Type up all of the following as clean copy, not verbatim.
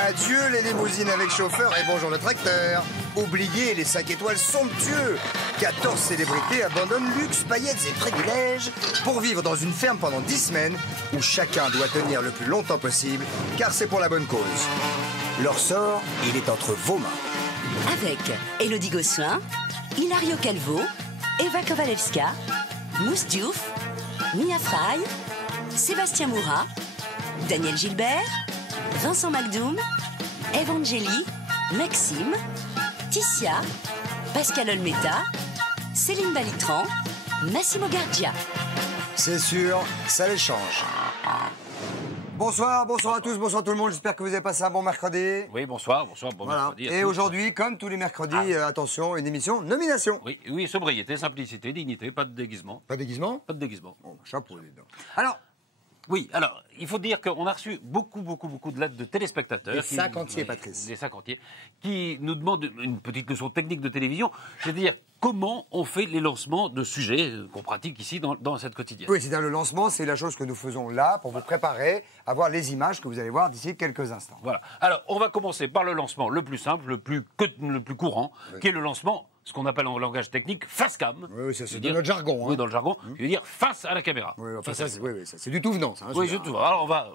Adieu les limousines avec chauffeur et bonjour le tracteur. Oubliez les 5 étoiles somptueux. 14 célébrités abandonnent luxe, paillettes et privilèges pour vivre dans une ferme pendant 10 semaines où chacun doit tenir le plus longtemps possible car c'est pour la bonne cause. Leur sort, il est entre vos mains. Avec Élodie Gossuin, Hilario Calvo, Eva Kowalewska, Mousse Diouf, Mia Fry, Sébastien Moura, Daniel Gilbert, Vincent Macdoum, Evangélie, Maxime, Ticia, Pascal Olmeta, Céline Balitran, Massimo Gardia. C'est sûr, ça les change. Bonsoir, bonsoir à tous, bonsoir tout le monde. J'espère que vous avez passé un bon mercredi. Oui, bonsoir, bon mercredi. Et aujourd'hui, comme tous les mercredis, attention, une émission nomination. Oui, sobriété, simplicité, dignité, pas de déguisement. Pas de déguisement? Pas de déguisement. Bon, chapeau, les deux. Alors, oui, alors, il faut dire qu'on a reçu beaucoup de lettres de téléspectateurs. Des sacs entiers, Patrice. Des sacs entiers, qui nous demandent une petite leçon technique de télévision, c'est-à-dire comment on fait les lancements de sujets qu'on pratique ici dans cette quotidienne. Oui, c'est-à-dire le lancement, c'est la chose que nous faisons là pour vous préparer à voir les images que vous allez voir d'ici quelques instants. Voilà. Alors, on va commencer par le lancement le plus simple, le plus courant, qui est le lancement, ce qu'on appelle en langage technique, face cam. Oui, c'est de notre jargon. Oui, dans le jargon, qui veut dire face à la caméra. Oui, enfin, c'est du tout venant, ça. Oui, c'est tout. Alors, on va...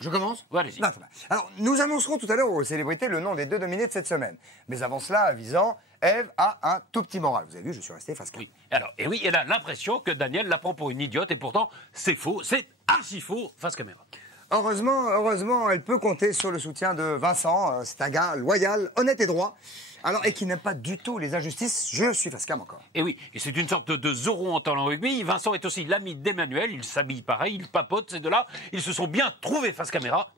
Je commence? Oui, allez-y. Non, alors, nous annoncerons tout à l'heure aux célébrités le nom des 2 nominés de cette semaine. Mais avant cela, avisant, Ève a un tout petit moral. Vous avez vu, je suis resté face cam. Oui. Alors, elle a l'impression que Daniel la prend pour une idiote, et pourtant, c'est faux, c'est archi faux face caméra. Heureusement, elle peut compter sur le soutien de Vincent. C'est un gars loyal, honnête et droit. Alors, et qui n'aime pas du tout les injustices, je suis face cam encore. Et oui, et c'est une sorte de Zorro en talent rugby. Vincent est aussi l'ami d'Emmanuel, ils s'habillent pareil, ils papotent, ces deux-là. Ils se sont bien trouvés face caméra.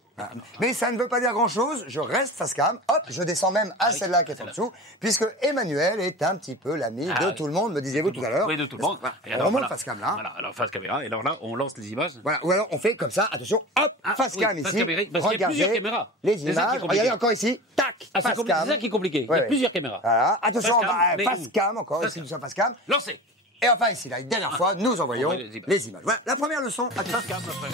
Mais ça ne veut pas dire grand-chose, je reste face cam, hop, je descends même à celle-là qui est en dessous, puisque Emmanuel est un petit peu l'ami de tout le monde, me disiez-vous tout à l'heure. Oui, de tout le monde. On remonte face cam là. Voilà, alors face caméra, et alors là, on lance les images. Voilà, ou alors on fait comme ça, attention, hop, face cam ici. Parce qu'il y a plusieurs caméras. Les images, regardez encore ici, tac, face cam. C'est ça qui est compliqué, il y a plusieurs caméras. Voilà, attention, face cam encore, ici nous sommes face cam. Lancez. Et enfin ici, la dernière fois, nous envoyons les images. Voilà, la première leçon, face cam après.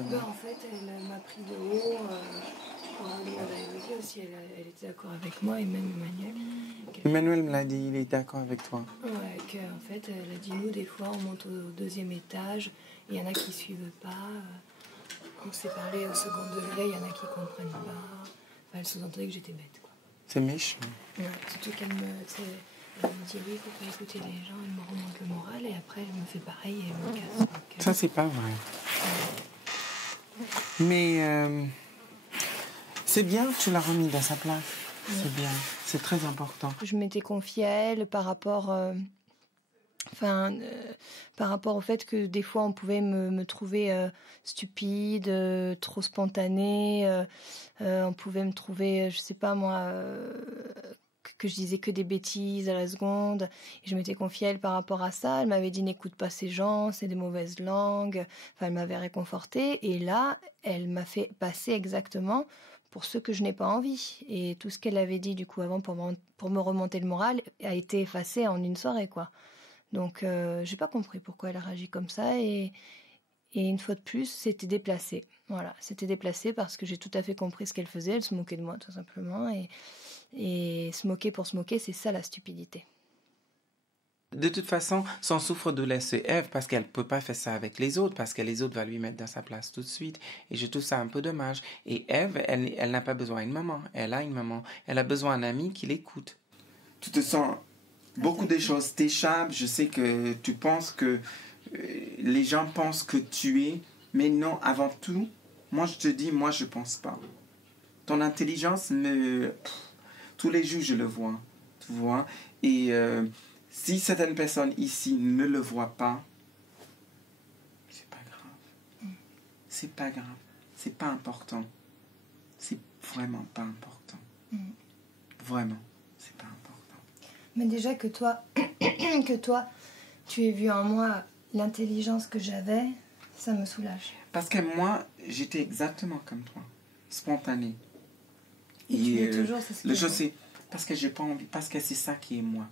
En fait, elle m'a pris de haut pour demander à Élodie si elle était d'accord avec moi et même Emmanuel. Emmanuel me l'a dit, il est d'accord avec toi. Ouais, qu'en fait, elle a dit nous, des fois, on monte au 2e étage, il y en a qui suivent pas. On s'est parlé au second degré, il y en a qui comprennent pas. Enfin, elle sous-entendait que j'étais bête, quoi. C'est méchant. Ouais, surtout qu'elle me dit oui, il faut pas écouter les gens, elle me remonte le moral et après elle me fait pareil et elle me casse. Donc, ça, c'est pas vrai. Mais c'est bien que tu l'as remis dans sa place. C'est bien, c'est très important. Je m'étais confiée à elle par rapport, par rapport au fait que des fois on pouvait me trouver stupide, trop spontanée, on pouvait me trouver, je sais pas moi, que je disais que des bêtises à la seconde. Et je m'étais confiée à elle par rapport à ça. Elle m'avait dit n'écoute pas ces gens, c'est des mauvaises langues. Enfin, elle m'avait réconfortée. Et là, elle m'a fait passer exactement pour ce que je n'ai pas envie. Et tout ce qu'elle avait dit du coup avant pour me remonter le moral a été effacé en une soirée, quoi. Donc, j'ai pas compris pourquoi elle a réagi comme ça. Et une fois de plus, c'était déplacé. Voilà, c'était déplacé parce que j'ai tout à fait compris ce qu'elle faisait. Elle se moquait de moi, tout simplement. Et se moquer pour se moquer, c'est ça la stupidité. De toute façon, son souffre-douleur, c'est Ève parce qu'elle ne peut pas faire ça avec les autres, parce que les autres vont lui mettre dans sa place tout de suite. Et je trouve ça un peu dommage. Et Ève, elle n'a pas besoin d'une maman. Elle a une maman. Elle a besoin d'un ami qui l'écoute. Tu te sens... Beaucoup de choses t'échappent. Je sais que tu penses que... les gens pensent que tu es... Mais non, avant tout, moi je te dis, moi je pense pas. Ton intelligence me... Tous les jours, je le vois, tu vois. Et si certaines personnes ici ne le voient pas, c'est pas grave. C'est pas grave. C'est pas important. C'est vraiment pas important. Vraiment, c'est pas important. Mais déjà que toi, tu aies vu en moi l'intelligence que j'avais, ça me soulage. Parce que moi, j'étais exactement comme toi, spontanée. Tu dis toujours, c'est ce le que chose, c'est parce que j'ai pas envie, parce que c'est ça qui est moi.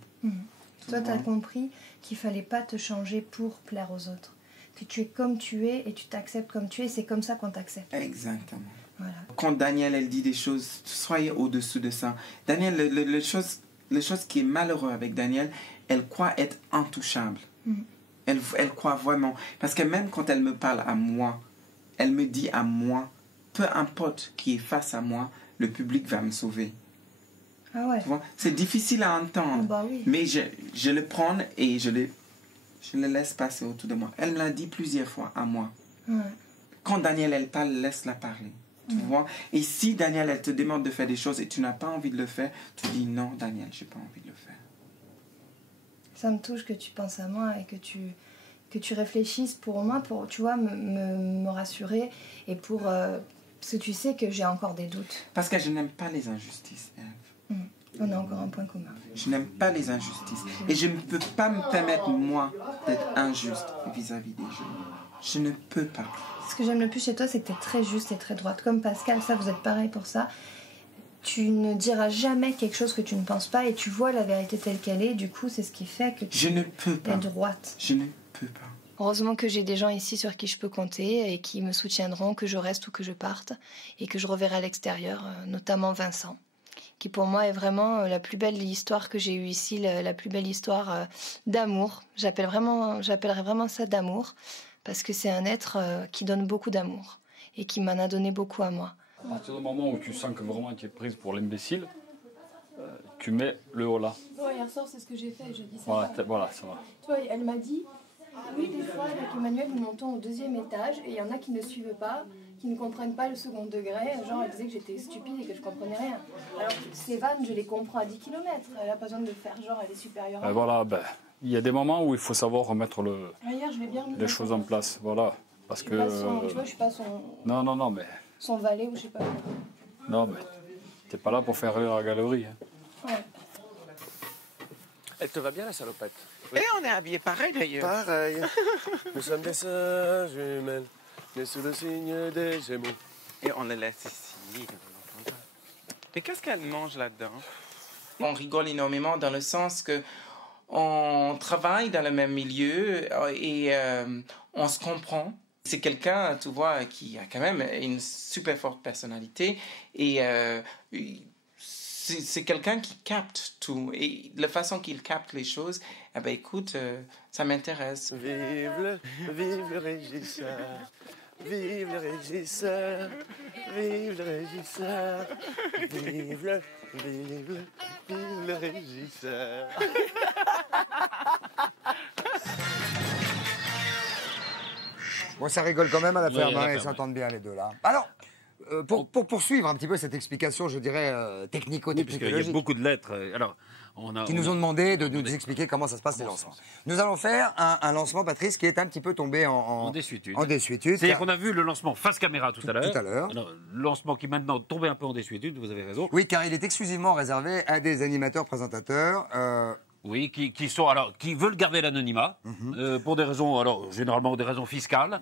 Toi, tu as compris qu'il fallait pas te changer pour plaire aux autres. Que tu es comme tu es et tu t'acceptes comme tu es. C'est comme ça qu'on t'accepte. Exactement. Voilà. Quand Danielle, elle dit des choses, soyez au-dessus de ça. Danielle, le chose qui est malheureux avec Danielle, elle croit être intouchable. Elle croit vraiment. Parce que même quand elle me parle à moi, elle me dit à moi, peu importe qui est face à moi, le public va me sauver. Ah ouais. C'est difficile à entendre. Bah oui. Mais je le prends et je le laisse passer autour de moi. Elle me l'a dit plusieurs fois à moi. Ouais. Quand Danielle, elle parle, laisse-la parler. Tu vois? Et si Danielle, elle te demande de faire des choses et tu n'as pas envie de le faire, tu dis non, Danielle, j'ai pas envie de le faire. Ça me touche que tu penses à moi et que tu réfléchisses pour moi, pour, tu vois, me rassurer et pour... parce que tu sais que j'ai encore des doutes. Parce que je n'aime pas les injustices, Ève. On a encore un point commun. Je n'aime pas les injustices. Et je ne peux pas me permettre, moi, d'être injuste vis-à-vis des gens. Je ne peux pas. Ce que j'aime le plus chez toi, c'est que tu es très juste et très droite. Comme Pascal, ça, vous êtes pareil pour ça. Tu ne diras jamais quelque chose que tu ne penses pas et tu vois la vérité telle qu'elle est. Du coup, c'est ce qui fait que Je ne peux pas. es droite. Je ne peux pas. Heureusement que j'ai des gens ici sur qui je peux compter et qui me soutiendront, que je reste ou que je parte et que je reverrai à l'extérieur, notamment Vincent, qui pour moi est vraiment la plus belle histoire que j'ai eue ici, la plus belle histoire d'amour. J'appellerais vraiment ça d'amour, parce que c'est un être qui donne beaucoup d'amour et qui m'en a donné beaucoup à moi. À partir du moment où tu sens que vraiment tu es prise pour l'imbécile, tu mets le haut là. Ouais, hier soir, c'est ce que j'ai fait, j'ai dit ça. Voilà, ça va. Tu vois, elle m'a dit, oui, des fois, avec Emmanuel, nous montons au 2e étage et il y en a qui ne suivent pas, qui ne comprennent pas le second degré. Genre, elle disait que j'étais stupide et que je comprenais rien. Alors, ces vannes, je les comprends à 10 km. Elle n'a pas besoin de faire genre, elle est supérieure à moi. Voilà, il y a des moments où il faut savoir remettre Hier, je l'ai bien les choses en place. Voilà. Parce que. tu vois, je suis pas son... Non, mais. Son valet ou je sais pas. Non, mais. T'es pas là pour faire rire à la galerie. Hein. Ouais. Elle te va bien, la salopette? Et on est habillés pareil, d'ailleurs. Pareil. Nous sommes des sœurs jumelles, nés sous le signe des Gémeaux. Et on le laisse ici. Mais qu'est-ce qu'elle mange là-dedans? On rigole énormément dans le sens que on travaille dans le même milieu et on se comprend. C'est quelqu'un, tu vois, qui a quand même une super forte personnalité et c'est quelqu'un qui capte tout. Et la façon qu'il capte les choses, eh ben, écoute, ça m'intéresse. Vive le régisseur, vive le régisseur, vive le régisseur, vive le régisseur. Bon, ça rigole quand même à la ferme, à la hein, ils ferme, s'entendent bien les deux là. Alors, pour poursuivre un petit peu cette explication, je dirais Oui, parce qu'il y a technico-technologique, beaucoup de lettres. Alors, qui nous ont demandé de nous expliquer comment ça se passe les lancements. Nous allons faire un lancement, Patrice, qui est un petit peu tombé en désuétude. En désuétude. C'est-à-dire qu'on a vu le lancement face caméra tout à l'heure. Tout à l'heure. Alors, le lancement qui maintenant tombait un peu en désuétude, vous avez raison. Oui, car il est exclusivement réservé à des animateurs-présentateurs. Oui, qui veulent garder l'anonymat pour des raisons, alors généralement des raisons fiscales.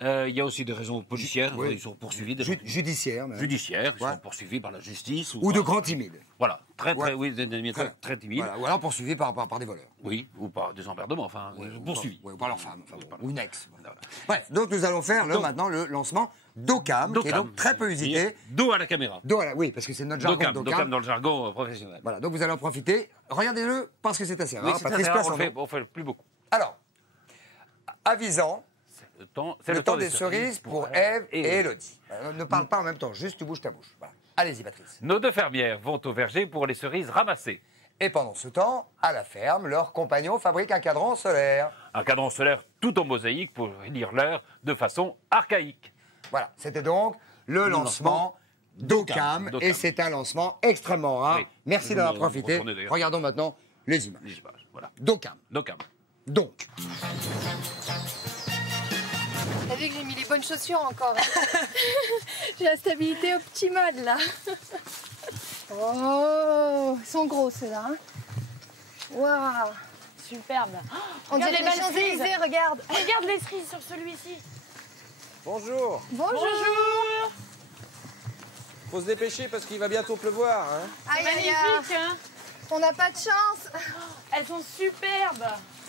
Il y a aussi des raisons policières. Oui. Ils sont poursuivis. Judiciaires. Même. Judiciaires, ils Ouais. sont poursuivis par la justice. Ou de grands timides. Voilà, très, Ouais. oui, des animateurs très timides. Voilà. Ou alors poursuivis par des voleurs. Oui, ou par des emmerdements, enfin, poursuivis. Ou par leur femme. Ou une ex. Bref, donc nous allons faire maintenant le lancement d'Ocam, qui est donc très peu usité. Dos à la caméra. Oui, parce que c'est notre jargon Docam dans le jargon professionnel. Voilà, donc vous allez en profiter. Regardez-le, parce que c'est assez rare. Oui, c'est Patrice, très place rare, en on fait plus beaucoup. Alors, avisant, C'est le temps des cerises pour Ève et Élodie. Ne parle pas en même temps, juste tu bouges ta bouche. Voilà. Allez-y, Patrice. Nos deux fermières vont au verger pour les cerises ramassées. Et pendant ce temps, à la ferme, leur compagnon fabrique un cadran solaire. Un cadran solaire tout en mosaïque pour lire l'heure de façon archaïque. Voilà, c'était donc le lancement d'Ocam. Et c'est un lancement extrêmement rare. Oui. Merci Je d'en avoir me profité. retournais d'ailleurs. Regardons maintenant les images. Les images, voilà. d'Ocam. Docam. Donc, T'as vu que j'ai mis les bonnes chaussures encore. J'ai la stabilité optimale là. Oh, ils sont gros ceux-là. Hein. Waouh. Superbe. On Regarde dirait les les belles Champs-Élysées, regarde. Regarde les cerises sur celui-ci. Bonjour. Bonjour. Faut se dépêcher parce qu'il va bientôt pleuvoir. Hein. Aïe, aïe, aïe. Magnifique, hein? On n'a pas de chance. Elles sont superbes.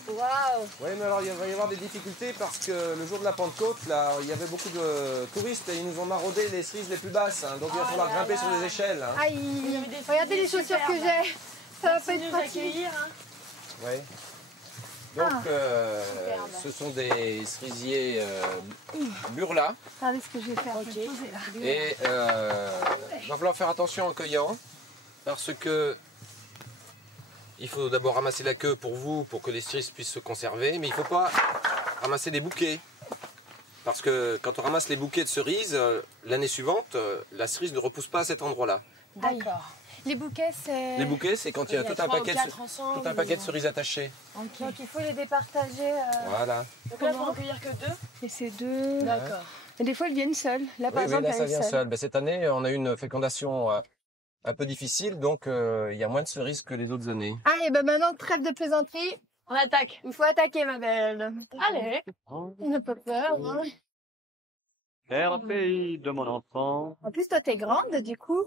Waouh. Oui, mais alors il va y avoir des difficultés parce que le jour de la Pentecôte, là, il y avait beaucoup de touristes et ils nous ont maraudé les cerises les plus basses. Hein, donc il va falloir grimper sur les échelles. Hein. Aïe. Regardez les chaussures que j'ai. Ça va pas être pratique. Accueillir, hein. Oui. Donc, ce sont des cerisiers burla. Regardez ce que je vais faire. Je vais poser, là. Et il va falloir faire attention en cueillant parce que il faut d'abord ramasser la queue pour vous, pour que les cerises puissent se conserver, mais il ne faut pas ramasser des bouquets. Parce que quand on ramasse les bouquets de cerises, l'année suivante, la cerise ne repousse pas à cet endroit-là. D'accord. Les bouquets, c'est... Les bouquets, c'est quand il y a tout un paquet de cerises attachées. Donc il faut les départager. Voilà. Donc là, on peut en cueillir que 2. Et c'est 2. D'accord. Et des fois, elles viennent seules. Là, par Oui, exemple, là, ça elle est vient seule. seul. Ben, cette année, on a eu une fécondation un peu difficile, donc il y a moins de cerises que les autres années. Ah, et ben maintenant, trêve de plaisanterie. On attaque. Il faut attaquer, ma belle. Allez. On n'a pas peur. Hein. Cher pays de mon enfant, En plus, toi, t'es grande, du coup.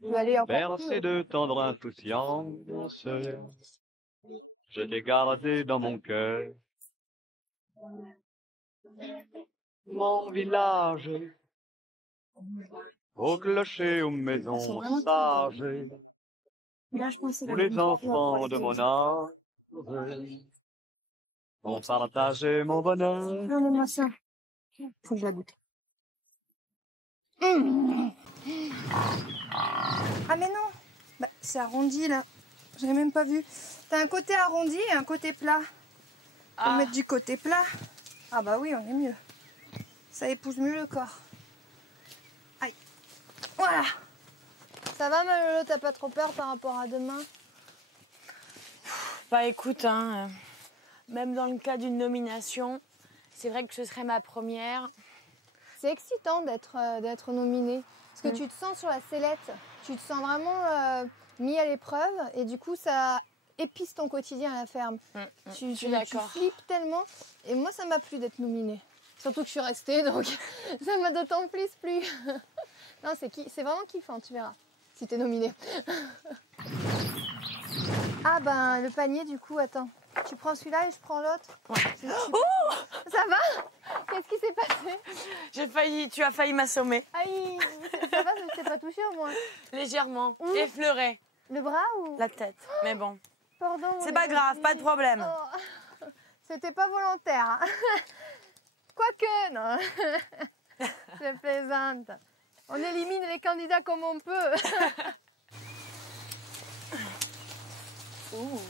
Tu vas aller encore bercé de tendre insouciance, je t'ai gardé dans mon cœur. Mon village, au clocher, aux maisons sages, Là, je pensais où les enfants de mon âge ont partagé mon bonheur. Regardez-moi ça. Faut que je la goûte. Ah mais non, bah, c'est arrondi là. J'avais même pas vu. T'as un côté arrondi et un côté plat. Faut mettre du côté plat. Ah bah oui, on est mieux. Ça épouse mieux le corps. Aïe. Voilà. Ça va, ma Lolo, t'as pas trop peur par rapport à demain? Bah écoute, hein, même dans le cas d'une nomination, c'est vrai que ce serait ma première. C'est excitant d'être nominé. Parce que tu te sens sur la sellette. Tu te sens vraiment mis à l'épreuve. Et du coup, ça épice ton quotidien à la ferme. Tu flippes tellement. Et moi, ça m'a plu d'être nominée. Surtout que je suis restée, donc ça m'a d'autant plus plu. Non, c'est vraiment kiffant, tu verras, si t'es nominée. Ah ben, le panier, du coup, attends. Tu prends celui-là et je prends l'autre. Ouais. Oh, ça va? Qu'est-ce qui s'est passé? Tu as failli m'assommer. Aïe, ça va, je t'ai pas touché au moins. Légèrement, effleuré. Le bras ou? La tête, mais bon. Pardon. C'est pas grave, pas de problème. Oh. C'était pas volontaire. Hein. Quoique, non. Je plaisante. On élimine les candidats comme on peut. Ouh.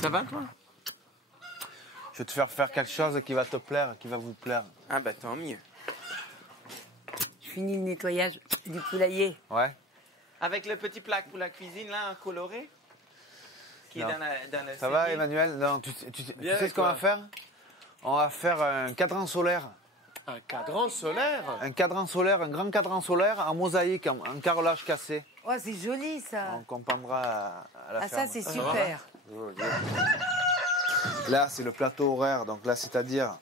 Ça va, toi? Je vais te faire quelque chose qui va te plaire, qui va vous plaire. Ah bah tant mieux. Je finis le nettoyage du poulailler. Ouais. Avec le petit plaque pour la cuisine, là, coloré, qui Non. est dans le Ça va, cellier. Emmanuel? Non, tu Bien, sais ce qu'on toi. va faire? On va faire un cadran solaire. Un cadran solaire? Un cadran solaire, un grand cadran solaire en mosaïque, en carrelage cassé. Oh, c'est joli ça. On comprendra à la Ah, ferme. ça, c'est super. Là, c'est le plateau horaire. Donc là, c'est-à-dire,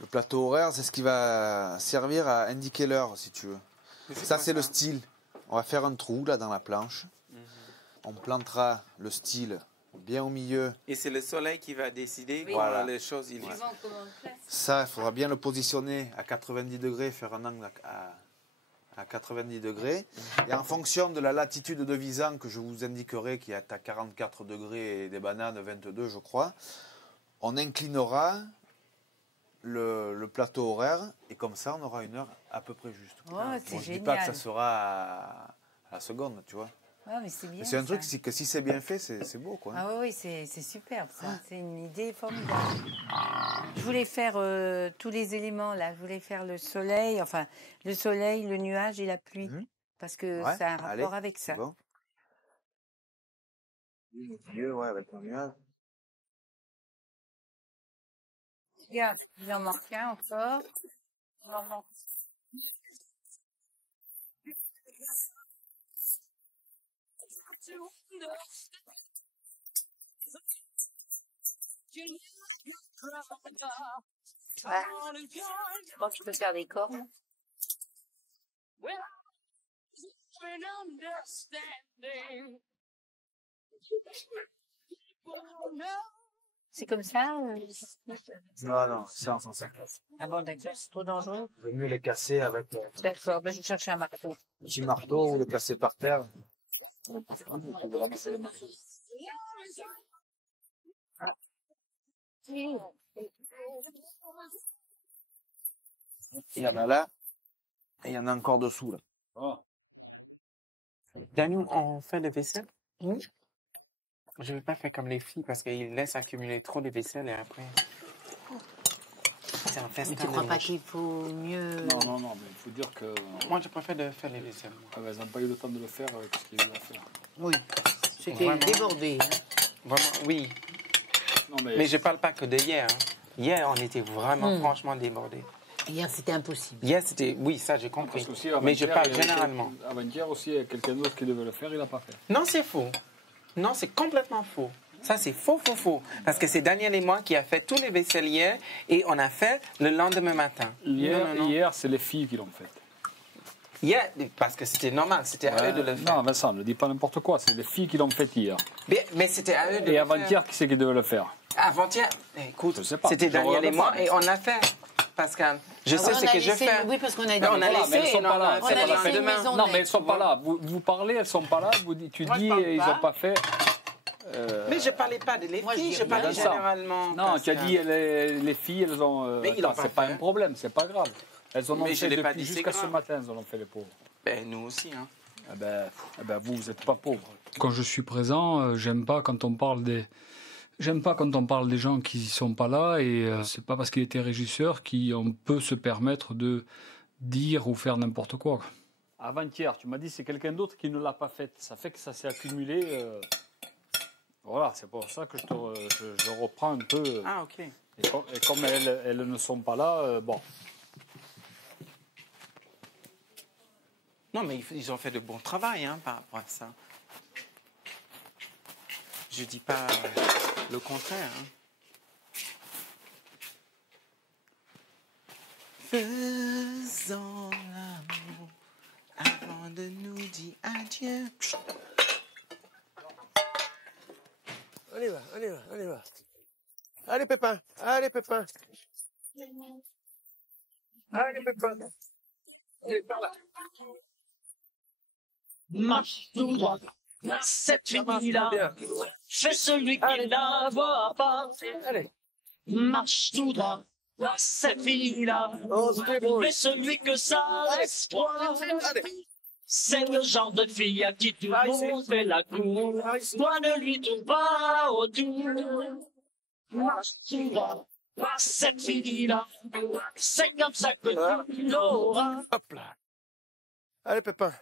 le plateau horaire, c'est ce qui va servir à indiquer l'heure, si tu veux. Ça, c'est le style. On va faire un trou, là, dans la planche. On plantera le style bien au milieu. Et c'est le soleil qui va décider Voilà. comment les choses il vont. Ça, il faudra bien le positionner à 90 degrés, faire un angle à 90 degrés. Et en fonction de la latitude de Visan que je vous indiquerai, qui est à 44 degrés et des bananes 22, je crois, on inclinera le plateau horaire et comme ça, on aura une heure à peu près juste. Oh, c'est Bon, je génial. dis pas que ça sera à la seconde, tu vois. Ah, mais c'est bien. Mais c'est un ça. truc que si c'est bien fait, c'est beau, quoi. Ah oui, c'est superbe ça. C'est une idée formidable. Je voulais faire tous les éléments là. Je voulais faire le soleil, enfin le soleil, le nuage et la pluie. Parce que Ouais, ça a un rapport allez, avec ça. Bon. Mieux, ouais, avec le nuage. Regarde, il en manque un encore. Il en manque. Je crois que je peux faire des cornes. C'est comme ça Non, c'est en 150. Ah bon, d'accord, c'est trop dangereux. Il vaut mieux les casser avec D'accord, ben je vais chercher un marteau. un petit marteau ou les casser par terre. Il y en a là, et il y en a encore dessous, là. Daniel, on fait le vaisselle? Oui. Je ne vais pas faire comme les filles parce qu'ils laissent accumuler trop de vaisselle et après. C'est un festin. Mais tu crois pas qu'il faut mieux. Non, mais il faut dire que. Moi, je préfère de faire les vaisselles. Elles n'ont pas eu le temps de le faire avec ce qu'il y a eu à faire. Oui. C'était débordé. Hein. Vraiment, oui. Non, mais je ne parle pas que de hier. Hein. Hier, on était vraiment, franchement débordés. Hier, c'était impossible. Hier, c'était. Oui, ça, j'ai compris. Aussi, mais je parle généralement. Avant-hier aussi, il y a quelqu'un d'autre qui devait le faire, il n'a pas fait. Non, c'est faux. Non, c'est complètement faux. Ça, c'est faux. Parce que c'est Daniel et moi qui a fait tous les vaisselles hier et on a fait le lendemain matin. Hier, c'est les filles qui l'ont fait. Hier, parce que c'était normal, c'était à eux de le faire. Non, Vincent, ne dis pas n'importe quoi, c'est les filles qui l'ont fait hier. Mais c'était à eux de le faire. Et avant-hier, qui c'est qui devait le faire? Avant-hier, écoute, c'était Daniel et moi et on a fait. Pascal, je sais ce que je fais. Oui, parce qu'on a dit. On a laissé, mais elles sont pas là. On a laissé une maison. Non, mais elles sont pas là. Vous parlez, elles sont pas là. Tu dis, ils n'ont pas fait. Mais je parlais pas de les filles, je parlais généralement. Non, tu as dit les filles, elles ont. Mais ils l'ont c'est pas un problème, c'est pas grave. Elles en ont fait depuis jusqu'à ce matin, elles en ont fait les pauvres. Ben nous aussi, hein. Eh ben, vous n'êtes pas pauvres. Quand je suis présent, j'aime pas quand on parle des gens qui sont pas là, et c'est pas parce qu'il était régisseur qu'on peut se permettre de dire ou faire n'importe quoi. Avant-hier, tu m'as dit c'est quelqu'un d'autre qui ne l'a pas fait. Ça fait que ça s'est accumulé. Voilà, c'est pour ça que je reprends un peu. Ah, ok. Et comme elles ne sont pas là, bon. Non, mais ils ont fait de bon travail par rapport à ça. Je dis pas le contraire. Faisons l'amour avant de nous dire adieu. On y va. Allez, Pépin. Allez, Pépin. Allez, par là. Marche tout droit, cette fille-là, fais celui qui la voit pas. Allez. Marche tout droit, cette fille-là, fais celui que ça espoir. C'est le genre de fille à qui tout le monde fait la cour. Toi ne lui tourne pas autour. Marche tout droit, cette fille-là, c'est comme ça que tu l'auras. Hop là. Allez, Pépin.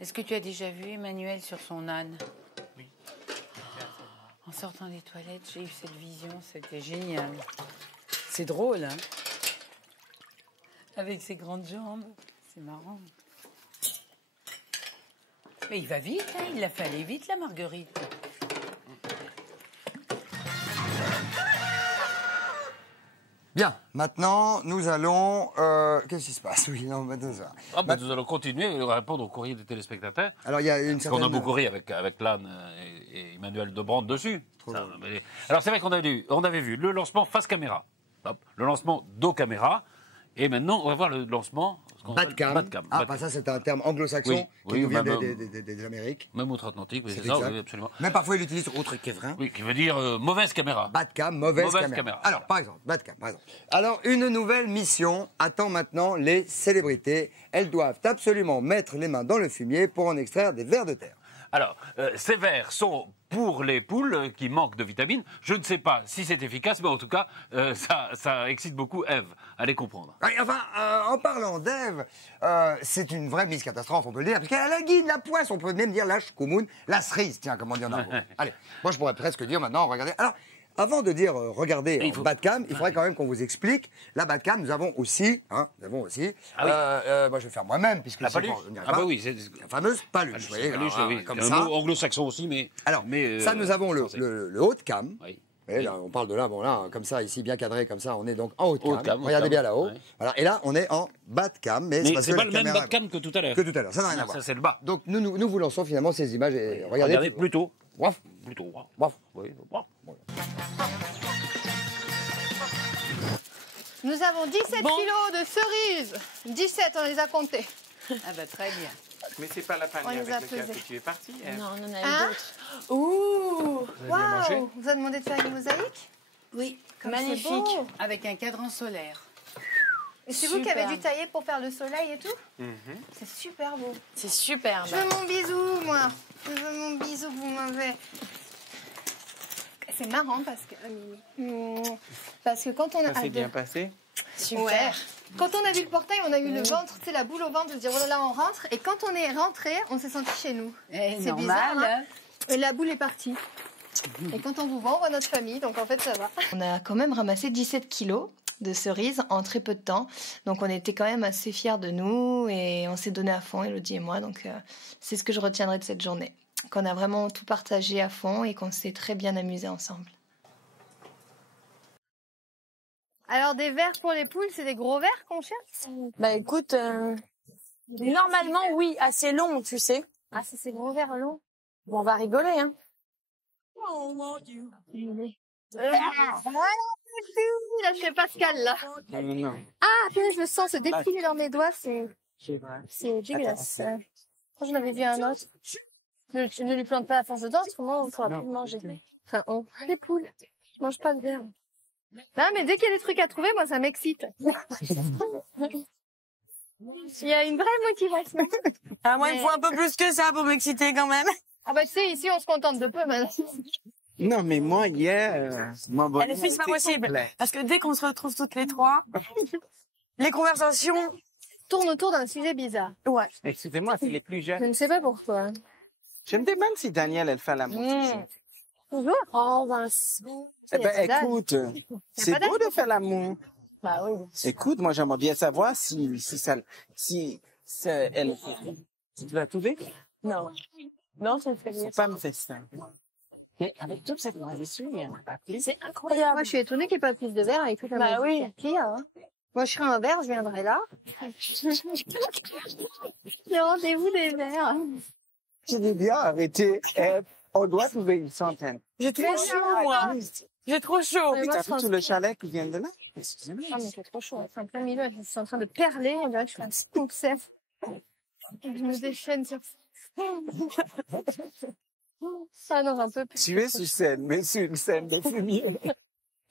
Est-ce que tu as déjà vu Emmanuel sur son âne? Oui. En sortant des toilettes, j'ai eu cette vision, c'était génial. C'est drôle, hein? Avec ses grandes jambes, c'est marrant. Mais il va vite, hein? Il l'a fait aller vite, la Marguerite. Bien, maintenant, nous allons... Qu'est-ce qui se passe? Oui, non, maintenant ça. Nous allons continuer à répondre au courrier des téléspectateurs. Alors, il y a une certaine... On a beaucoup ri avec l'âne et Emmanuel Debrand dessus. Alors, c'est vrai qu'on avait vu le lancement face caméra, le lancement dos caméra, et maintenant, on va voir le lancement... Badcam. Ça, c'est un terme anglo-saxon qui nous vient des Amériques. Même outre-Atlantique, oui, c'est ça, oui, absolument. Même parfois, il l'utilise outre-Kévrin. Oui, qui veut dire mauvaise caméra. Badcam, mauvaise caméra. Alors, par exemple, Badcam, par exemple. Alors, une nouvelle mission attend maintenant les célébrités. Elles doivent absolument mettre les mains dans le fumier pour en extraire des vers de terre. Alors, ces vers sont pour les poules qui manquent de vitamines. Je ne sais pas si c'est efficace, mais en tout cas, ça excite beaucoup Ève. Allez comprendre. Enfin, en parlant d'Ève, c'est une vraie Miss Catastrophe, on peut le dire, parce qu'elle a la guine, la poisse, on peut même dire la chkoumoun, la cerise, tiens, comme on dit en argot. Allez, moi je pourrais presque dire maintenant, regardez. Alors, avant de dire regardez en bas de cam, il faudrait quand même qu'on vous explique. La bas de cam, nous avons aussi, moi je vais faire moi-même, puisque La c'est paluche. on dirait Ah pas. bah oui, c'est La fameuse paluche. Vous voyez, paluche, alors, oui. comme C'est ça. un mot anglo-saxon aussi, mais. Alors, ça, nous avons le haut de cam. Oui. Et là, on parle de là, bon là, comme ça, ici, bien cadré, comme ça, on est donc en haut de cam. Haut de cam, Regardez bien là-haut. ouais. Voilà. Et là, on est en bas de cam. Mais C'est parce pas que le la même caméra- bas de cam que tout à l'heure. Que tout à l'heure, ça n'a rien à voir. Ça, c'est le bas. Donc, nous vous lançons finalement ces images et Regardez plutôt. Waf. Plutôt. Waf. Waf. Oui, waf. Nous avons 17 kilos de cerises. 17, on les a comptés. Ah bah très bien. Mais c'est pas la On panier les a avec lequel pesés. que tu es parti. Ève. Non, on en a eu Hein d'autres. Ouh, Vous avez bien mangé waouh. Vous avez demandé de faire une mosaïque? Oui, Comme magnifique. c'est beau. Avec un cadran solaire. Et c'est vous qui Super. avez dû tailler pour faire le soleil et tout? C'est super beau. C'est superbe. Je veux mon bisou, moi. Je veux mon bisou que vous m'avez. C'est marrant parce que quand on a Ça s'est bien passé. Super. Ouais. Quand on a vu le portail, on a eu le ventre, tu sais, la boule au ventre, de se dire oh là là, on rentre. Et quand on est rentré, on s'est senti chez nous. C'est normal, bizarre. Hein hein. Et la boule est partie. Et quand on vous voit, on voit notre famille, donc en fait, ça va. On a quand même ramassé 17 kilos de cerises en très peu de temps. Donc on était quand même assez fiers de nous et on s'est donné à fond, Elodie et moi. Donc c'est ce que je retiendrai de cette journée. Qu'on a vraiment tout partagé à fond et qu'on s'est très bien amusé ensemble. Alors des verres pour les poules, c'est des gros verres qu'on cherche? Bah écoute, normalement oui, assez long, tu sais. Ah, c'est ces gros verres longs. Bon, on va rigoler, hein. Là, je fais Pascal, là. Non. Ah, puis je le sens se déplier dans mes doigts, c'est dégueulasse. J'en avais vu un autre. Ne lui plante pas à force dedans, autrement on ne pourra plus le manger. Enfin, les poules, je mange pas de verre. Non, mais dès qu'il y a des trucs à trouver, moi, ça m'excite. Il y a une vraie motivation. Ah, moi, il me faut un peu plus que ça pour m'exciter quand même. Ah bah, tu sais, ici, on se contente de peu, maintenant. Non, mais moi, hier, mon bonheur Les filles, c'est pas était possible. complet. Parce que dès qu'on se retrouve toutes les trois, les conversations tournent autour d'un sujet bizarre. Ouais. Excusez-moi, c'est les plus Je jeunes. ne sais pas pourquoi. Je me demande si Daniel, elle fait l'amour. Toujours? Oh, ben, Eh ben, d'âge. écoute, c'est pas beau de faire l'amour. bah oui. Écoute, moi, j'aimerais bien savoir si elle, tu l'as trouvé? Non. Non, ça me fait Faut rire. pas me faire ça. Mais avec toute cette moisissure, il y en a pas plus. C'est incroyable. Moi, je suis étonnée qu'il n'y ait pas plus de verre avec toute la Bah musique oui. qu'il y a, hein. Moi, je serais un verre, je viendrais là. Il rendez-vous des verres. Je dis bien, arrêtez. On doit trouver une centaine. J'ai trop chaud, moi. J'ai trop chaud. Ouais, moi, T'as je vu pense tout le chalet qui vient de là? Excusez-moi. Ah, mais c'est trop chaud. C'est en plein milieu. Je suis en train de perler. On dirait que je fais un concept. Je me déchaîne sur ça. Ah non, j'en peux plus. Tu es sur scène, mais sur une scène de fumier.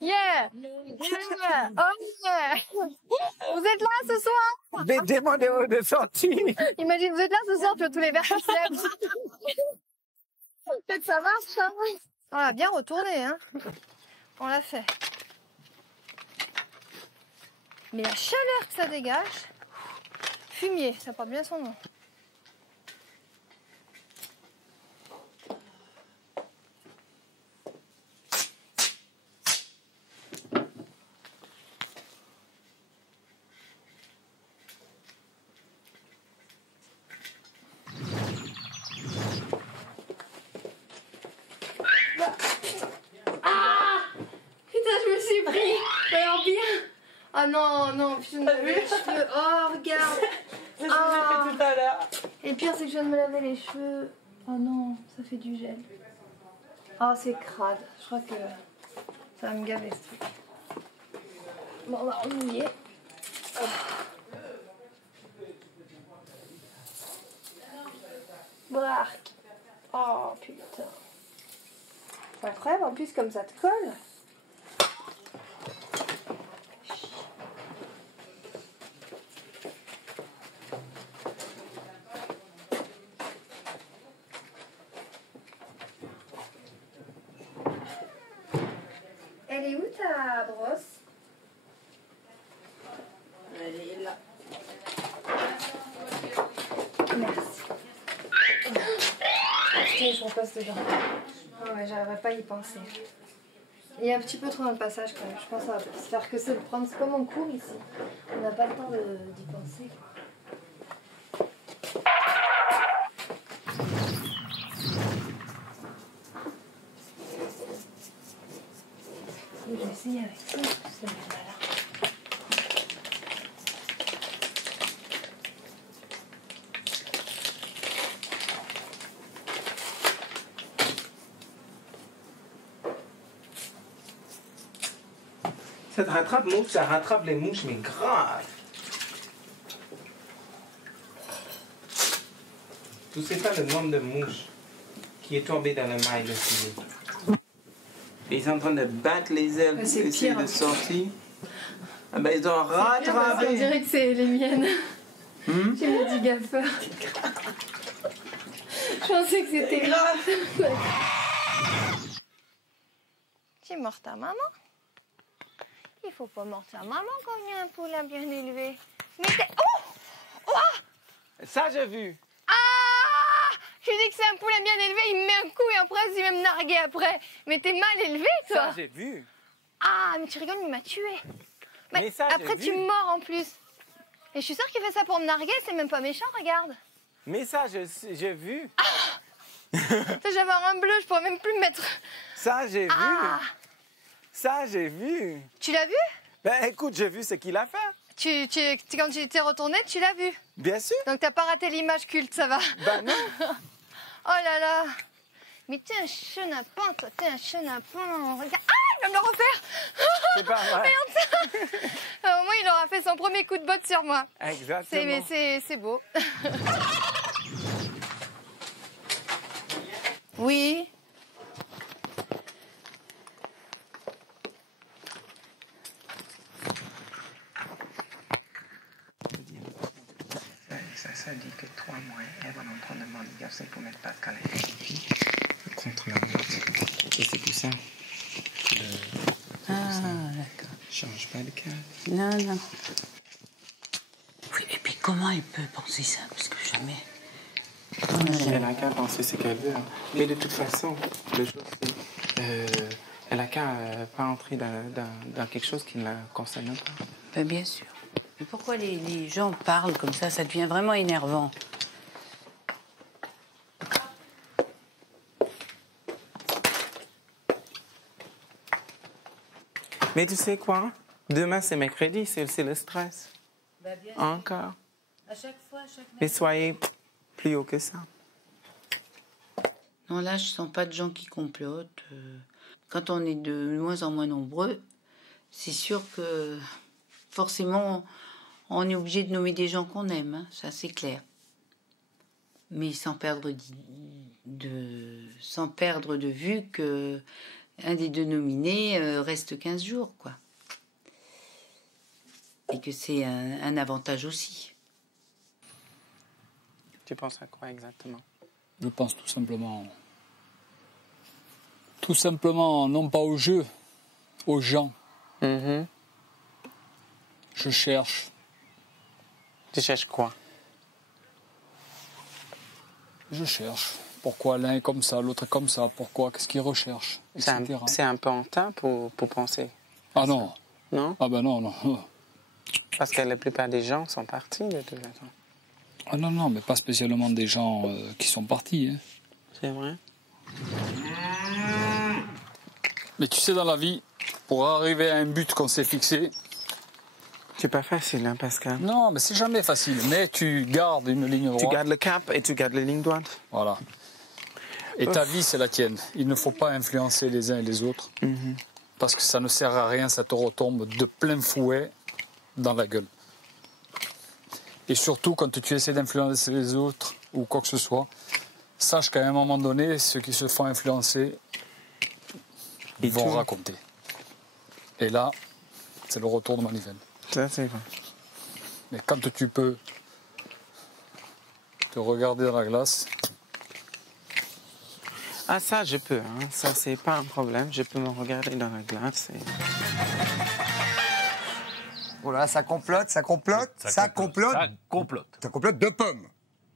Yeah! Yeah! Oh yeah! Vous êtes là ce soir? Mais demandez-moi de sortir. Imagine, vous êtes là ce soir, tu vois tous les verres qui se lèvent. Peut-être ça marche, hein? On a bien retourné, hein? On l'a fait. Mais la chaleur que ça dégage, fumier, ça porte bien son nom. Putain, je me suis pris. Alors bien. Ah non, non, putain, les cheveux. Oh, regarde. C'est ce que j'ai fait tout à l'heure. Et le pire, c'est que je viens de me laver les cheveux. Oh non, ça fait du gel. Oh, c'est crade. Je crois que ça va me gaver ce truc. Bon, on y est. Oh. Braque. Oh putain. C'est incroyable, en plus, comme ça te colle. Elle est où ta brosse? Elle est là. Merci. Putain, je repasse dedans. Oh ouais, j'arriverai pas à y penser. Il y a un petit peu trop dans le passage quand même. Je pense que ça va se faire que ça de prendre. C'est comme en cours ici. On n'a pas le temps d'y penser. Je vais essayer avec ça. Cette rattrape-mouche, ça rattrape les mouches, mais grave. Tu sais pas le nombre de mouches qui est tombé dans le maille de filet. Ils sont en train de battre les ailes pour essayer de sortir. Ah ben, ils ont rattrapé. On dirait que c'est les miennes. J'ai me dit gaffeur. Je pensais que c'était grave. Tu es morte ta maman? Il faut pas mordre sa maman quand il y a un poulet bien élevé. Mais t'es... Oh! Oh! Ça, j'ai vu. Ah! Je dis que c'est un poulet bien élevé, il me met un coup et après, il va me narguer après. Mais t'es mal élevé, toi. Ça, j'ai vu. Ah, mais tu rigoles, mais il m'a tué. Mais ça, après, tu me mords en plus. Et je suis sûre qu'il fait ça pour me narguer, c'est même pas méchant, regarde. Mais ça, j'ai vu. Ah! J'avais un bleu, je pourrais même plus me mettre. Ça, j'ai vu. Ça, j'ai vu. Tu l'as vu? Ben écoute, j'ai vu ce qu'il a fait. Quand tu t'es retourné, tu l'as vu? Bien sûr. Donc t'as pas raté l'image culte, ça va? Ben non. Oh là là. Mais t'es un chenapan, toi, t'es un chenapan. Regarde. Ah, il va me le refaire. C'est pas vrai. Regarde ça. Au moins, il aura fait son premier coup de botte sur moi. Exactement. C'est beau. Oui. Ça dit que 3 mois, elle va en prendre un mandat pour mettre Pascal et contre la motte. Et c'est pour ça. D'accord. Change pas de câble. Non, non. Oui, et puis comment il peut penser ça? Parce que jamais. Elle a qu'à penser ce qu'elle veut. Mais de toute façon, le jour, elle a qu'à pas entrer dans quelque chose qui ne la concerne pas. Ben, bien sûr. Mais pourquoi les gens parlent comme ça devient vraiment énervant. Mais tu sais quoi? Demain, c'est mercredi, c'est aussi le stress. Ben, bien encore. À chaque fois, Mais soyez plus haut que ça. Non, là, je sens pas de gens qui complotent. Quand on est de moins en moins nombreux, c'est sûr que forcément, on est obligé de nommer des gens qu'on aime, hein, ça c'est clair. Mais sans perdre de vue que un des deux nominés reste 15 jours, quoi. Et que c'est un avantage aussi. Tu penses à quoi exactement? Je pense tout simplement, non pas au jeu, aux gens. Mm-hmm. Je cherche. Tu cherches quoi? Je cherche. Pourquoi l'un est comme ça, l'autre est comme ça? Pourquoi? Qu'est-ce qu'il recherche? C'est un peu en temps pour penser. Ah non. Non? Ah ben non. Parce que la plupart des gens sont partis de toute façon. Ah non, mais pas spécialement des gens qui sont partis. Hein. C'est vrai. Mais tu sais, dans la vie, pour arriver à un but qu'on s'est fixé... C'est pas facile, hein, Pascal? Non, mais c'est jamais facile. Mais tu gardes une ligne droite. Tu gardes le cap et tu gardes les lignes droites. Voilà. Et ta vie, c'est la tienne. Il ne faut pas influencer les uns et les autres. Mm-hmm. Parce que ça ne sert à rien, ça te retombe de plein fouet dans la gueule. Et surtout, quand tu essaies d'influencer les autres ou quoi que ce soit, sache qu'à un moment donné, ceux qui se font influencer, ils vont raconter. Et là, c'est le retour de manivelle. Ça, c'est vrai. Mais quand tu peux te regarder dans la glace... Ah, ça, je peux. Hein. Ça, c'est pas un problème. Je peux me regarder dans la glace. Et... Oh là, ça complote. Ça complote de pommes.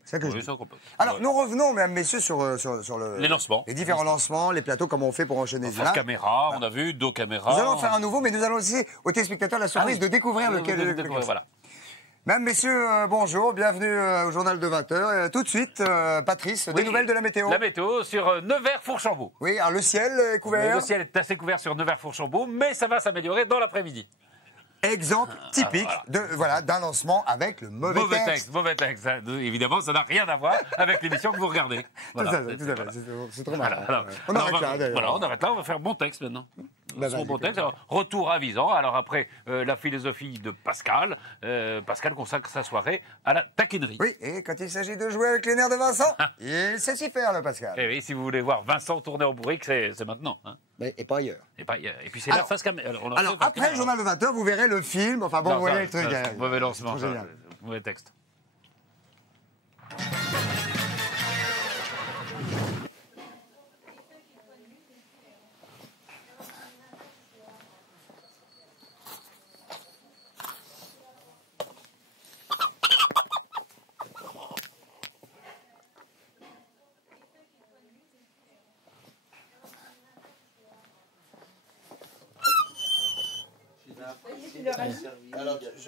C'est ça que je Oui, dis. ça compote. Alors, Ouais. nous revenons, mesdames, messieurs, sur Les lancements. les différents lancements, les plateaux, comment on fait pour enchaîner les Face images. caméra, on a vu, dos caméra. Nous allons faire un nouveau, mais nous allons laisser aux téléspectateurs la surprise de découvrir lequel. Voilà. Mesdames, messieurs, bonjour, bienvenue au journal de 20h. Tout de suite, Patrice, des nouvelles de la météo. La météo sur Nevers-Fourchambault. Oui, alors le ciel est couvert. Le ciel est assez couvert sur Nevers-Fourchambault, mais ça va s'améliorer dans l'après-midi. Exemple typique d'un lancement avec le mauvais texte. Mauvais texte. Évidemment, ça n'a rien à voir avec l'émission que vous regardez. Voilà. Tout à fait. C'est trop marrant. Alors, On arrête là, d'ailleurs. Voilà, on arrête là, on va faire bon texte maintenant. Vas-y, Bon texte. Alors, retour avisant. Alors après, la philosophie de Pascal. Pascal consacre sa soirée à la taquinerie. Oui, et quand il s'agit de jouer avec les nerfs de Vincent, il sait s'y faire, le Pascal. Et oui, si vous voulez voir Vincent tourner en bourrique, c'est maintenant. Hein. Et pas ailleurs. Et puis c'est la face caméra. Alors après le journal de 20h, vous verrez le film. Enfin bon, vous voyez le truc. Mauvais lancement, c'est génial. Mauvais texte.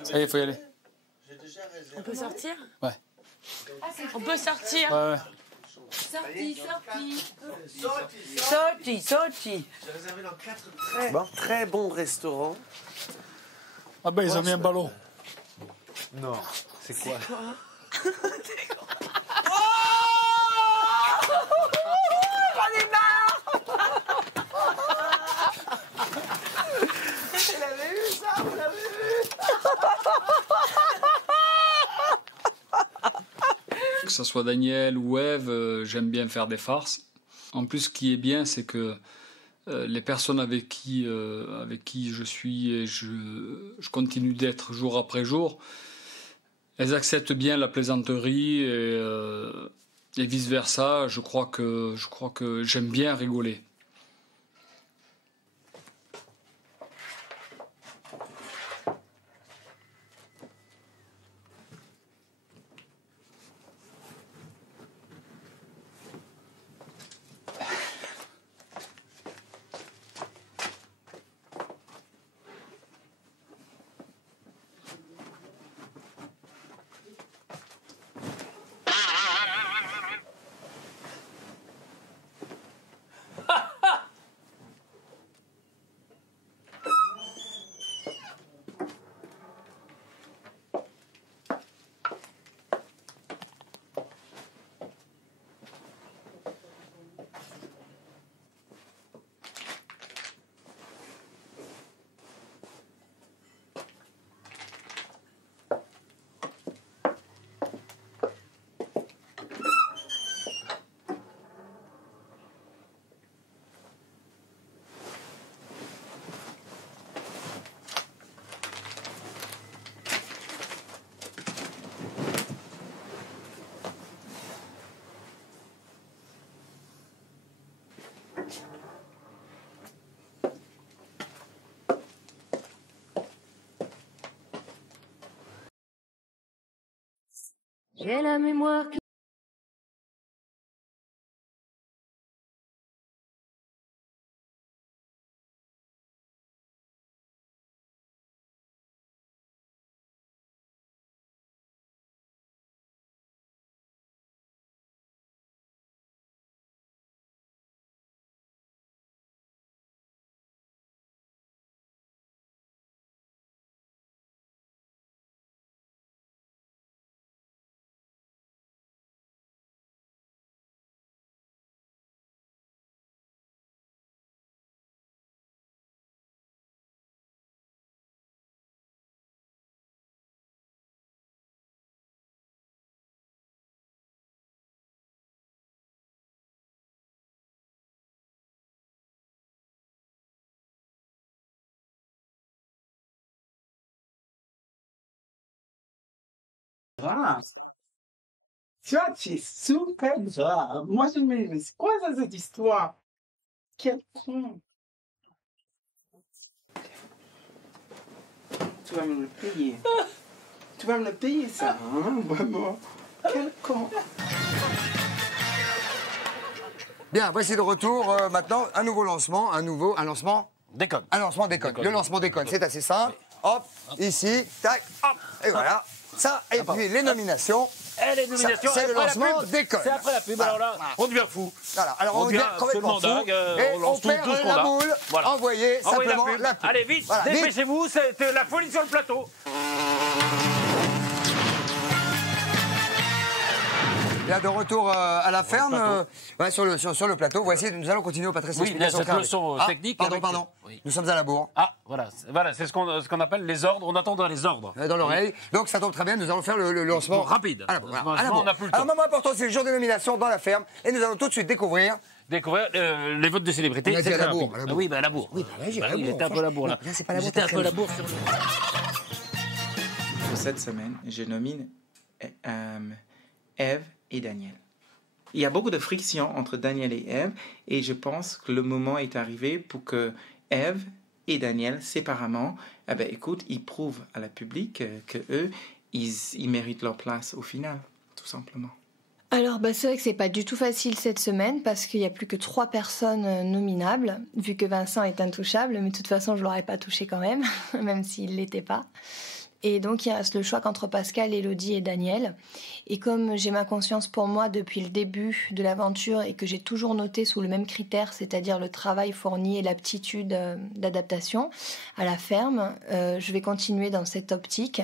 Ça y est, il faut y aller. On peut sortir? Ouais. On peut sortir? Ouais. Sorti. J'ai réservé dans 4 très bons restaurants. Ah ben, ils ont mis un ballon. Non, c'est quoi? J'en ai marre! Vous l'avez vu ça? Vous l'avez vu? Que ce soit Daniel ou Eve, j'aime bien faire des farces. En plus, ce qui est bien, c'est que les personnes avec qui je suis et je continue d'être jour après jour, elles acceptent bien la plaisanterie et vice-versa. Je crois que j'aime bien rigoler. J'ai la mémoire qui... Ah. Tu vois, tu es super grave. Moi, je me dis, c'est quoi ça, cette histoire? Quel con. Tu vas me le payer. Tu vas me le payer, ça, hein, vraiment. Comment? Bien, voici de retour maintenant un nouveau lancement, un lancement déconne. Un lancement déconne. Le lancement déconne, c'est assez simple. Hop, ici, tac, hop, et voilà. Ça, et puis les nominations. Et les nominations, c'est le lancement déconne. C'est après la pub, alors là, on devient fou. Voilà, alors on devient complètement fou. Dingue, et on lance tout perd ce qu'on la a. boule, Voilà. envoyez simplement la pub. Allez, vite, Voilà, dépêchez-vous, c'est la folie sur le plateau. Bien, de retour à la ferme, sur le plateau. Voici, nous allons continuer au Patrice. Oui, cette leçon technique. Pardon. Oui. Nous sommes à la bourre. Ah, voilà, c'est ce qu'on appelle les ordres. On attend dans les ordres. Dans l'oreille. Donc ça tombe très bien, nous allons faire le lancement rapide. À la bourre. On n'a plus le temps. Alors, moment important, c'est le jour des nominations dans la ferme. Et nous allons tout de suite découvrir les votes de célébrités. On a dit à la bourre. Oui, à la bourre. Oui, il était un peu à la bourre, là. C'est pas la bourre. J'étais un peu à la bourre. Pour cette semaine, je nomine Ève et Daniel. Il y a beaucoup de friction entre Daniel et Ève, et je pense que le moment est arrivé pour que Ève et Daniel, séparément, ils prouvent à la public que eux, ils méritent leur place au final, tout simplement. Alors, c'est vrai que c'est pas du tout facile cette semaine parce qu'il n'y a plus que 3 personnes nominables, vu que Vincent est intouchable, mais de toute façon, je l'aurais pas touché quand même, même s'il l'était pas. Et donc, il reste le choix qu'entre Pascal, Élodie et Daniel. Et comme j'ai ma conscience pour moi depuis le début de l'aventure et que j'ai toujours noté sous le même critère, c'est-à-dire le travail fourni et l'aptitude d'adaptation à la ferme, je vais continuer dans cette optique.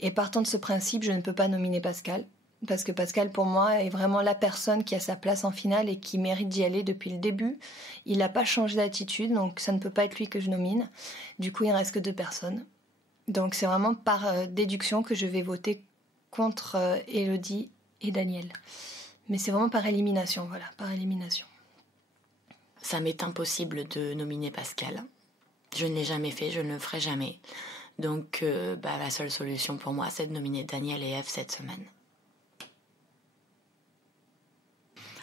Et partant de ce principe, je ne peux pas nominer Pascal. Parce que Pascal, pour moi, est vraiment la personne qui a sa place en finale et qui mérite d'y aller depuis le début. Il n'a pas changé d'attitude, donc ça ne peut pas être lui que je nomine. Du coup, il ne reste que 2 personnes. Donc c'est vraiment par déduction que je vais voter contre Élodie et Daniel. Mais c'est vraiment par élimination, voilà, par élimination. Ça m'est impossible de nominer Pascal. Je ne l'ai jamais fait, je ne le ferai jamais. Donc la seule solution pour moi, c'est de nominer Daniel et Ève cette semaine.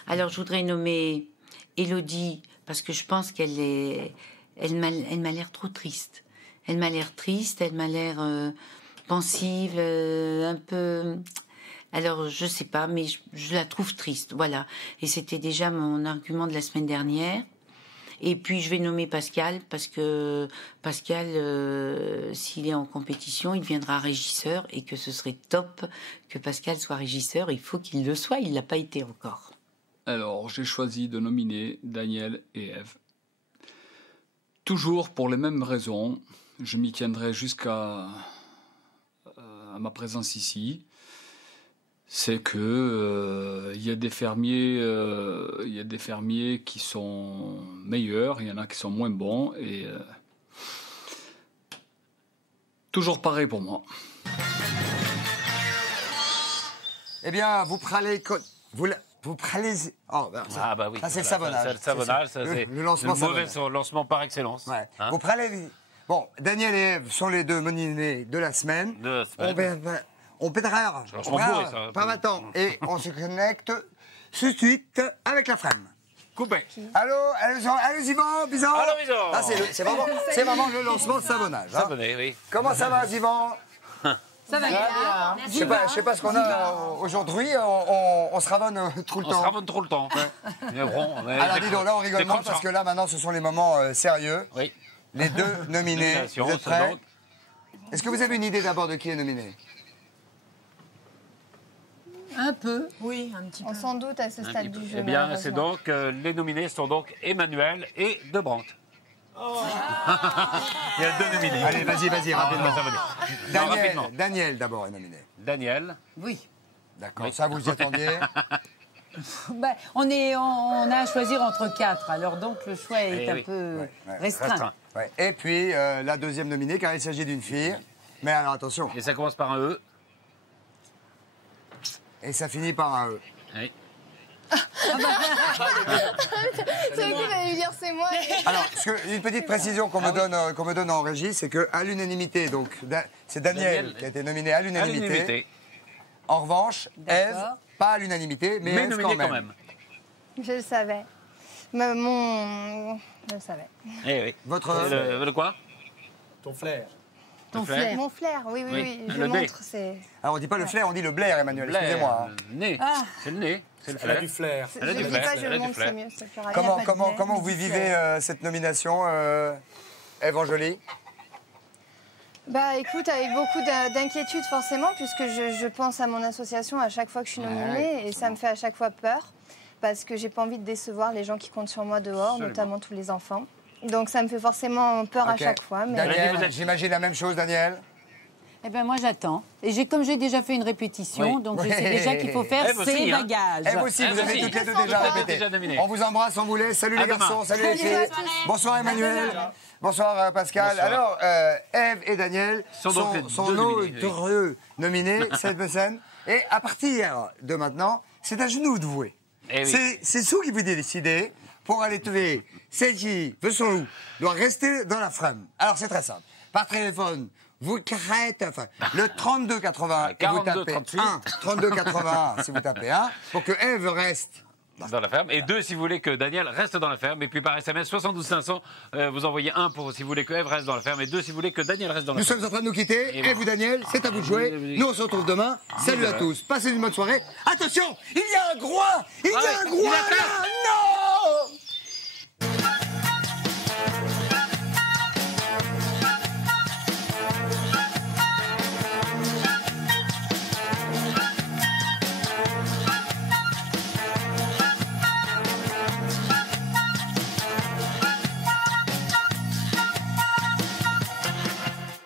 Alors je voudrais nommer Élodie parce que je pense elle m'a l'air trop triste. Elle m'a l'air triste, elle m'a l'air pensive, un peu... Alors, je sais pas, mais je la trouve triste, voilà. Et c'était déjà mon argument de la semaine dernière. Et puis, je vais nommer Pascal, parce que Pascal, s'il est en compétition, il deviendra régisseur, et que ce serait top que Pascal soit régisseur. Il faut qu'il le soit, il l'a pas été encore. Alors, j'ai choisi de nominer Daniel et Ève. Toujours pour les mêmes raisons. Je m'y tiendrai jusqu'à ma présence ici. C'est que y a des fermiers qui sont meilleurs, il y en a qui sont moins bons, et toujours pareil pour moi. Eh bien, vous pralez... Vous pralez... Oh, ben, ah bah oui. Ça, c'est le savonnage. C'est le savonnage, c'est le lancement le mauvais lancement par excellence. Ouais. Hein, vous pralez... Bon, Daniel et Ève sont les 2 nominés de la semaine. On pédère. Pas maintenant. Et on se connecte tout de suite avec la frame. Coupé. Allô, Yvan, Bizan. Allô, Bizan. Ah, c'est vraiment le lancement savonnage. Hein. Savonné, oui. Comment ça va, Yvan? Ça va bien. Je sais pas ce qu'on a aujourd'hui. On se ravonne tout le temps. On se ravonne trop le temps. Mais bon, alors, dis donc, là, on rigole moins parce que là, maintenant, ce sont les moments sérieux. Oui. Les 2 nominés. Vous êtes prêts? Est-ce que vous avez une idée d'abord de qui est nominé? Un peu. Oui, un petit peu. On s'en doute à ce stade du jeu. Eh bien, c'est donc, les nominés sont donc Emmanuel et Debrandt. Oh. Il y a 2 nominés. Allez, vas-y, rapidement. Rapidement. Daniel, d'abord, est nominé. Daniel. Oui. D'accord, ça, vous y attendiez? On a à choisir entre 4, alors donc le choix est un peu restreint. Ouais. Et puis, la 2e nominée, car il s'agit d'une fille. Mais alors, attention. Et ça commence par un E. Et ça finit par un E. Oui. C'est vous qui allez lui dire c'est moi. Alors, une petite précision qu'on me donne en régie, c'est qu'à l'unanimité, donc c'est Daniel qui a été nominé à l'unanimité. En revanche, Ève, pas à l'unanimité, mais Ève nominé quand même. Je le savais. Je le savais. Eh oui. Votre... Le quoi? Ton flair. Ton flair. Mon flair, oui. Je Le nez. montre, c'est... Alors on dit pas le flair, on dit le blaire, Emmanuel, Blair, excusez-moi. le nez. Ah. C'est le nez. C'est le Elle a du flair. Elle a Je du dis flair. pas, je Elle a le du montre, flair. c'est mieux. Ça fera rien. Comment vous vivez cette nomination, Ève Angélie? Bah écoute, avec beaucoup d'inquiétude forcément, puisque je pense à mon association à chaque fois que je suis nominée, et ça me fait à chaque fois peur, parce que j'ai pas envie de décevoir les gens qui comptent sur moi dehors, Absolument. notamment tous les enfants. Donc ça me fait forcément peur à chaque fois. Mais... Daniel, j'imagine la même chose, Daniel. Eh ben moi j'attends. Et comme j'ai déjà fait une répétition, Oui. donc je sais déjà qu'il faut faire Ève aussi, ses hein. bagages. Ève aussi, vous avez toutes les deux déjà répété. On vous embrasse, on vous laisse. Salut les demain. garçons, salut les filles. Bonsoir Emmanuel. Bonsoir Pascal. Bonsoir. Alors, Ève et Daniel Sont donc les sont deux nos nominés, deux nominés cette scène. Et à partir de maintenant, c'est à genoux de vouer. Eh oui. C'est Sou qui vous décidez pour aller tuer celle qui veut son loup, doit rester dans la frame. Alors c'est très simple. Par téléphone, vous crêtez, enfin, le 3280, et vous 42, tapez 38. 1, 3281 si vous tapez 1, pour que Ève reste. Dans la ferme. Et 2, si vous voulez que Daniel reste dans la ferme. Et puis par SMS, 72 500, vous envoyez 1 pour si vous voulez que Ève reste dans la ferme. Et 2, si vous voulez que Daniel reste dans la Nous ferme. sommes en train de nous quitter. Et vous, Daniel, c'est à vous de jouer. Nous, on se retrouve demain. Salut à tous. Passez une bonne soirée. Attention, il y a un groin. Il y a un groin là. Non.